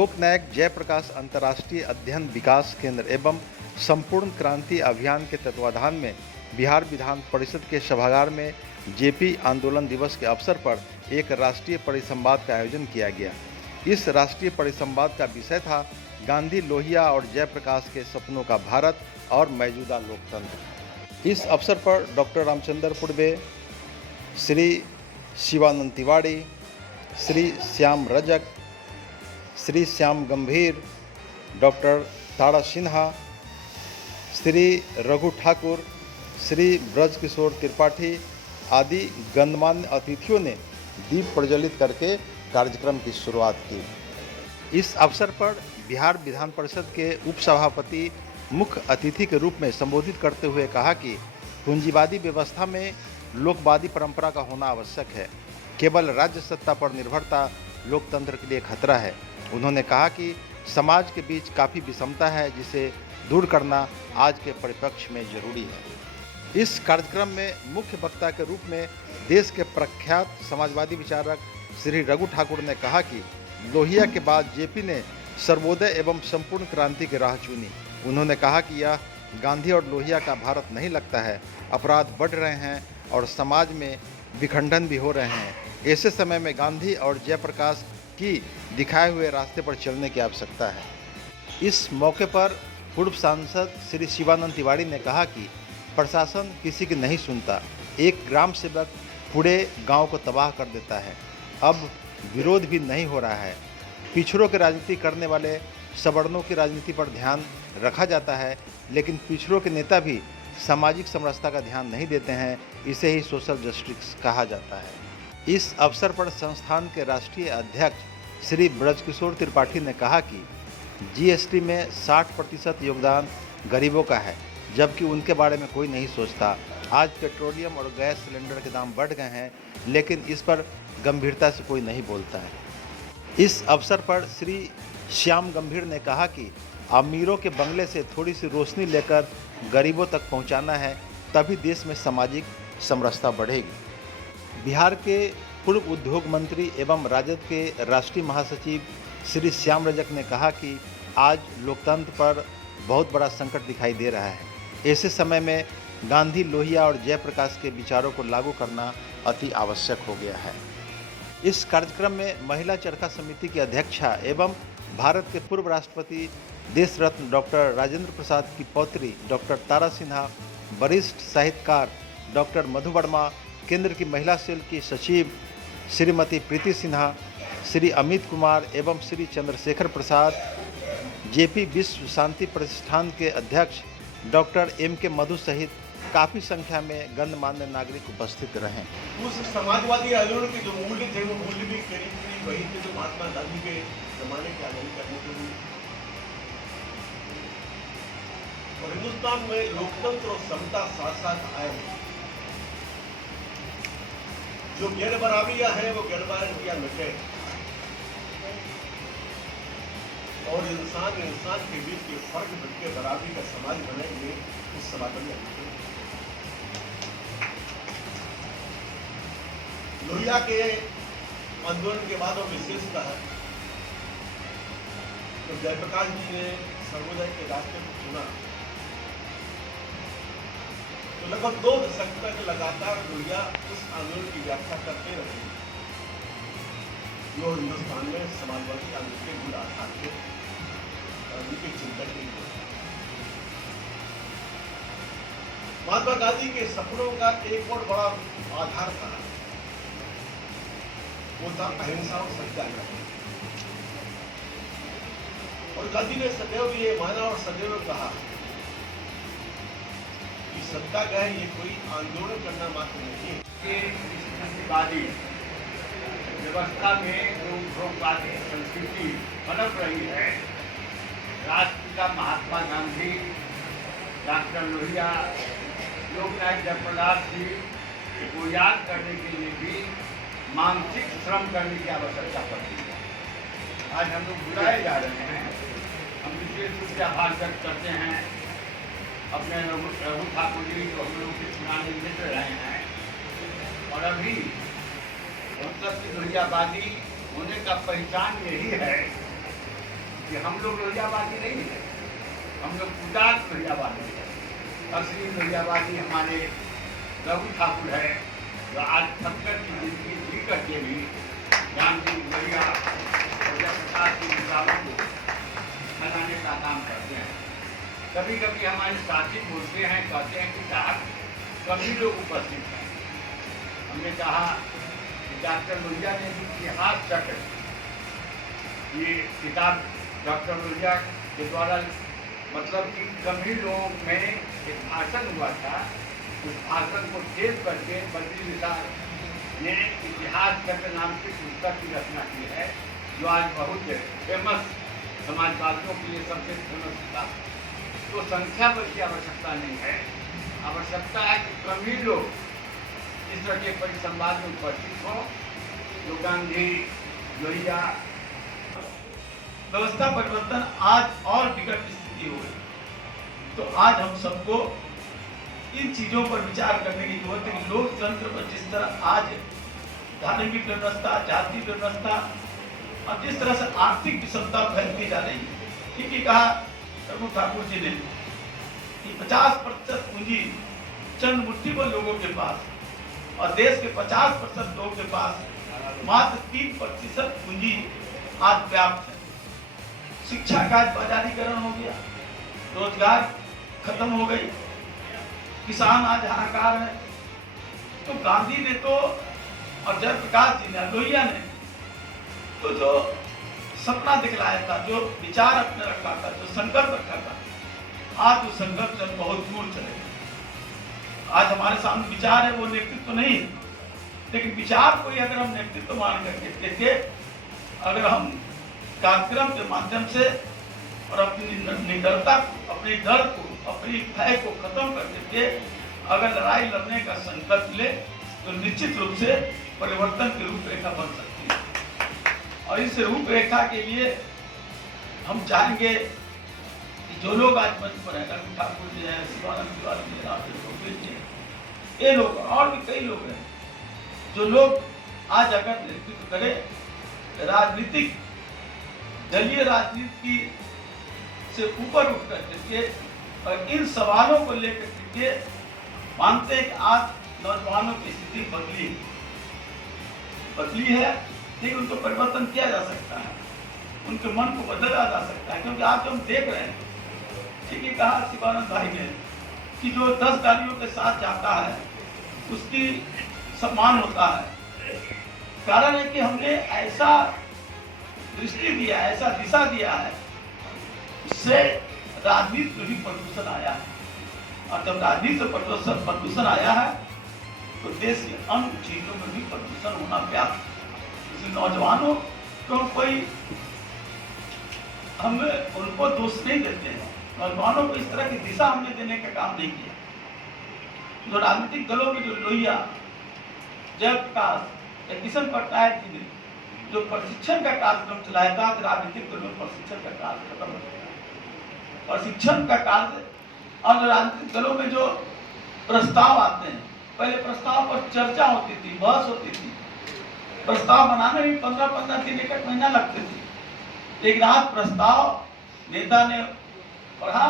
लोकनायक जयप्रकाश अंतर्राष्ट्रीय अध्ययन विकास केंद्र एवं संपूर्ण क्रांति अभियान के तत्वाधान में बिहार विधान परिषद के सभागार में जेपी आंदोलन दिवस के अवसर पर एक राष्ट्रीय परिसंवाद का आयोजन किया गया। इस राष्ट्रीय परिसंवाद का विषय था गांधी, लोहिया और जयप्रकाश के सपनों का भारत और मौजूदा लोकतंत्र। इस अवसर पर डॉक्टर रामचंद्र पुरबे, श्री शिवानंद तिवारी, श्री श्याम रजक, श्री श्याम गंभीर, डॉक्टर तारा सिन्हा, श्री रघु ठाकुर, श्री ब्रज किशोर त्रिपाठी आदि गणमान्य अतिथियों ने दीप प्रज्वलित करके कार्यक्रम की शुरुआत की। इस अवसर पर बिहार विधान परिषद के उपसभापति मुख्य अतिथि के रूप में संबोधित करते हुए कहा कि पूंजीवादी व्यवस्था में लोकवादी परंपरा का होना आवश्यक है। केवल राज्य सत्ता पर निर्भरता लोकतंत्र के लिए खतरा है। उन्होंने कहा कि समाज के बीच काफ़ी विषमता है, जिसे दूर करना आज के परिप्रेक्ष्य में जरूरी है। इस कार्यक्रम में मुख्य वक्ता के रूप में देश के प्रख्यात समाजवादी विचारक श्री रघु ठाकुर ने कहा कि लोहिया के बाद जेपी ने सर्वोदय एवं संपूर्ण क्रांति की राह चुनी। उन्होंने कहा कि यह गांधी और लोहिया का भारत नहीं लगता है। अपराध बढ़ रहे हैं और समाज में विखंडन भी हो रहे हैं। ऐसे समय में गांधी और जयप्रकाश की दिखाए हुए रास्ते पर चलने की आवश्यकता है। इस मौके पर पूर्व सांसद श्री शिवानंद तिवारी ने कहा कि प्रशासन किसी की नहीं सुनता। एक ग्राम सेवक पूरे गांव को तबाह कर देता है। अब विरोध भी नहीं हो रहा है। पिछड़ों की राजनीति करने वाले सवर्णों की राजनीति पर ध्यान रखा जाता है, लेकिन पिछड़ों के नेता भी सामाजिक समरसता का ध्यान नहीं देते हैं। इसे ही सोशल जस्टिस कहा जाता है। इस अवसर पर संस्थान के राष्ट्रीय अध्यक्ष श्री ब्रज किशोर त्रिपाठी ने कहा कि जीएसटी में 60% योगदान गरीबों का है, जबकि उनके बारे में कोई नहीं सोचता। आज पेट्रोलियम और गैस सिलेंडर के दाम बढ़ गए हैं, लेकिन इस पर गंभीरता से कोई नहीं बोलता है। इस अवसर पर श्री श्याम गंभीर ने कहा कि अमीरों के बंगले से थोड़ी सी रोशनी लेकर गरीबों तक पहुंचाना है, तभी देश में सामाजिक समरसता बढ़ेगी। बिहार के पूर्व उद्योग मंत्री एवं राजद के राष्ट्रीय महासचिव श्री श्याम रजक ने कहा कि आज लोकतंत्र पर बहुत बड़ा संकट दिखाई दे रहा है। ऐसे समय में गांधी, लोहिया और जयप्रकाश के विचारों को लागू करना अति आवश्यक हो गया है। इस कार्यक्रम में महिला चरखा समिति की अध्यक्षा एवं भारत के पूर्व राष्ट्रपति देश रत्न डॉक्टर राजेंद्र प्रसाद की पौत्री डॉक्टर तारा सिन्हा, वरिष्ठ साहित्यकार डॉक्टर मधु वर्मा, केंद्र की महिला सेल की सचिव श्रीमती प्रीति सिन्हा, श्री अमित कुमार एवं श्री चंद्रशेखर प्रसाद, जेपी विश्व शांति प्रतिष्ठान के अध्यक्ष डॉक्टर M.K. मधु सहित काफ़ी संख्या में गणमान्य नागरिक उपस्थित रहे। उस समाजवादी आंदोलन के जो मूल्य थे, वो मूल्य भी करीब वही थे जो महात्मा गांधी के जमाने के आंदोलन करने के लिए। और हिंदुस्तान में लोकतंत्र और समता साथ साथ आए। जो गैर बराबरियां हैं वो गैर बराबरियां मिटे और इंसान के बीच के फर्क मिटके बराबरी का समाज बनेंगे। उस समाज में लोहिया के आंदोलन के बाद और विशेषतः तो जयप्रकाश जी ने सर्वोदय के रास्ते को चुना, तो लगभग 2 दशक तक लगातार लोहिया उस आंदोलन की व्याख्या करते रहे जो हिंदुस्तान में समाजवादी आंदोलन के मूल आधार थे, उनके चिंतन के लिए। महात्मा गांधी के सपनों का एक और बड़ा आधार था, वो था अहिंसा और सत्याग्रह। और गांधी ने सदैव ये माना और सदैव कहा कि सत्याग्रह ये कोई आंदोलन करना मात्र नहीं है। वादी व्यवस्था में जो लोकवादी संस्कृति पनप रही है, राष्ट्रपिता महात्मा गांधी, डॉक्टर लोहिया, लोकनायक जयप्रकाश जी को याद करने के लिए भी मानसिक श्रम करने की आवश्यकता पड़ती है। आज हम लोग बुलाए जा रहे हैं। हम विशेष रूप से आभार व्यक्त करते हैं अपने रघु ठाकुर जी को हम लोग के पुराने मित्र रहे हैं और अभी मतलब की लोहियावादी होने का पहचान यही है कि हम लोग लोहियावादी नहीं है, हम लोग उदार लोहियावादी है। असली लोहियावादी हमारे रघु ठाकुर है, जो आज 70 की जिंदगी जी करके भी गांधी लोहिया और जयप्रकाश की किताबों को बनाने का काम करते हैं। कभी कभी हमारे साथी बोलते हैं, कहते हैं कि साहब सभी लोग उपस्थित हैं। हमने कहा कि डॉक्टर लोहिया ने भी इतिहास चक्र, ये किताब डॉक्टर लोहिया के द्वारा, मतलब कि गंभीर लोगों में एक भाषण हुआ था, उस भाषण को टेप करके बद्री निसार ने इतिहास चक्र नाम की पुस्तक की रचना की है, जो आज बहुत फेमस, समाजवादियों के लिए सबसे फेमस किताब। तो संख्या पर की आवश्यकता नहीं है, आवश्यकता है कि गंभीर लोग इस तरह के परिसंवाद में उपस्थित हो, जो गांधी लोहिया। व्यवस्था परिवर्तन आज और विकट स्थिति हो गई, तो आज हम सबको इन चीजों पर विचार करने की जरूरत है कि लोकतंत्र पर जिस तरह आज धार्मिक व्यवस्था, जाति व्यवस्था और जिस तरह से आर्थिक विषमता फैलती जा रही है। ठीक ही कहा रघु ठाकुर जी ने कि 50% पूंजी चंद मुट्ठी भर लोगों के पास और देश के 50% लोगों के पास मात्र 3% पूंजी आज व्याप्त है। शिक्षा का बाजारीकरण हो गया, रोजगार खत्म हो गई, किसान आज हाहाकार है। तो गांधी ने तो और जयप्रकाश जी ने, लोहिया ने तो जो सपना दिखलाया था, जो विचार अपने रखा था, जो संकल्प रखा था, आज वो संकल्प जब बहुत दूर चले गए। आज हमारे सामने विचार है, वो नेतृत्व नहीं है, लेकिन विचार को अगर हम नेतृत्व मान करके देखे, अगर हम कार्यक्रम के माध्यम से और अपनी निडरता, अपनी डर को, अपनी भय को खत्म कर देके अगर लड़ाई लड़ने का संकल्प ले, तो निश्चित रूप से परिवर्तन की रूपरेखा बन सकती है। और इस रूपरेखा के लिए हम चाहेंगे कि जो लोग आज मंच पर हैं, रघु ठाकुर जी हैं, शिवानंद तिवारी जी, रामदेव जी, ये लोग और भी कई लोग हैं, जो लोग आज अगर नेतृत्व करें, राजनीतिक दलीय राजनीति से ऊपर उठ करके और इन सवालों को लेकर के मानते हैं कि आज नौजवानों की स्थिति बदली है, लेकिन उनको परिवर्तन किया जा सकता है, उनके मन को बदला जा सकता है। क्योंकि आज हम देख रहे हैं, ठीक ही कहा शिवानंद भाई ने कि जो 10 गाड़ियों के साथ जाता है उसकी सम्मान होता है। कारण है कि हमने ऐसा दृष्टि दिया, ऐसा दिशा दिया है, उससे राजनीति में भी प्रदूषण आया है। और जब राजनीति में प्रदूषण आया है, तो देश के अन्य चीजों में भी प्रदूषण होना व्याप्त। इसलिए नौजवानों को हम उनको दोष नहीं देते हैं, नौजवानों को इस तरह की दिशा हमने देने का काम नहीं किया। जो राजनीतिक दलों में जो लोहिया, जयप्रकाश, किशन पटनायक जी ने जो प्रशिक्षण का कार्यक्रम चलाया था, राजनीतिक दलों में प्रशिक्षण का कार्य खत्म हो गया। प्रशिक्षण का कार्य और राजनीतिक दलों में जो प्रस्ताव आते हैं, पहले प्रस्ताव पर चर्चा होती थी, बहस होती थी, प्रस्ताव बनाने में 15-15 दिन, 1 महीना लगते थे। लेकिन आज प्रस्ताव नेता ने पढ़ा,